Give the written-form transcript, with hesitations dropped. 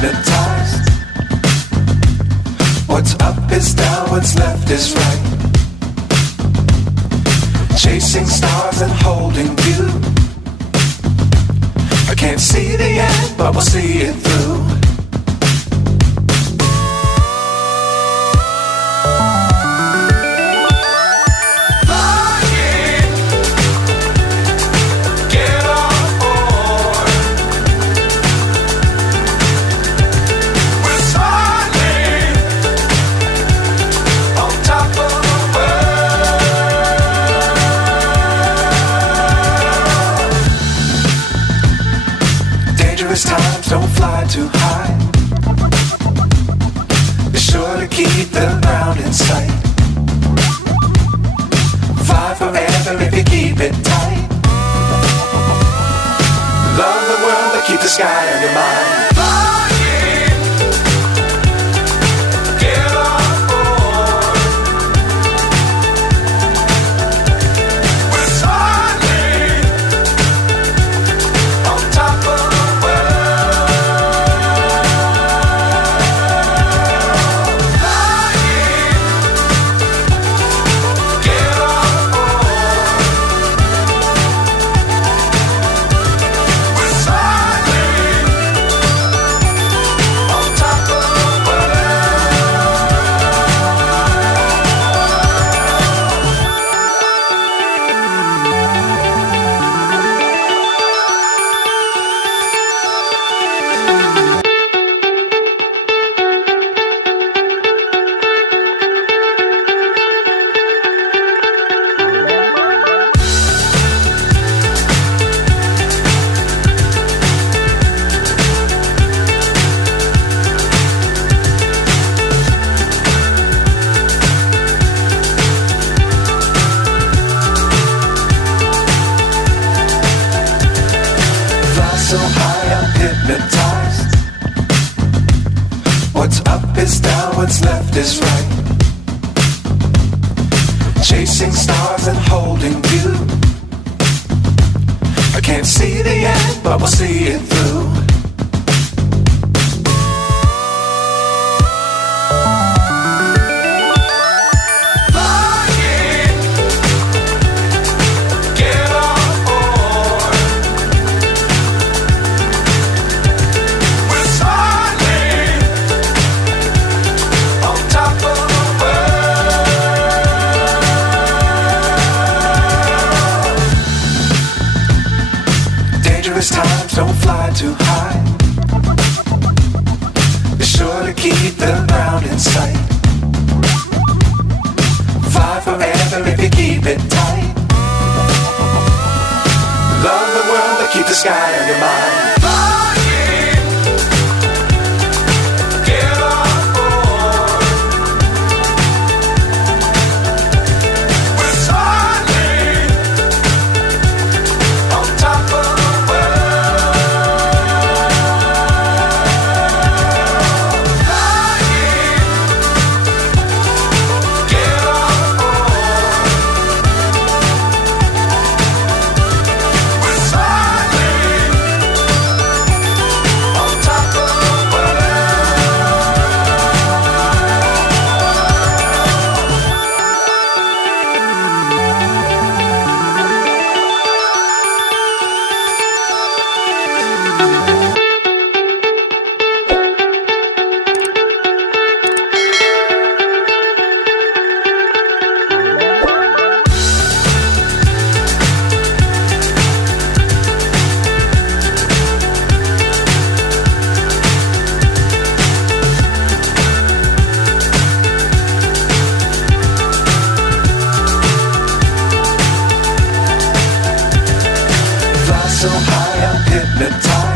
hypnotized. What's up is down, what's left is right. Chasing stars and holding you. I can't see the end, but we'll see it through. Times don't fly too high. Be sure to keep the ground in sight. Fly forever if you keep it tight. Love the world but keep the sky on your mind. So high I'm hypnotized. What's up is down, what's left is right. Chasing stars and holding you. I can't see the end, but we'll see it through. Times don't fly too high. Be sure to keep the ground in sight. Fly forever if you keep it tight. Love the world but keep the sky on your mind. So high I'm hypnotized.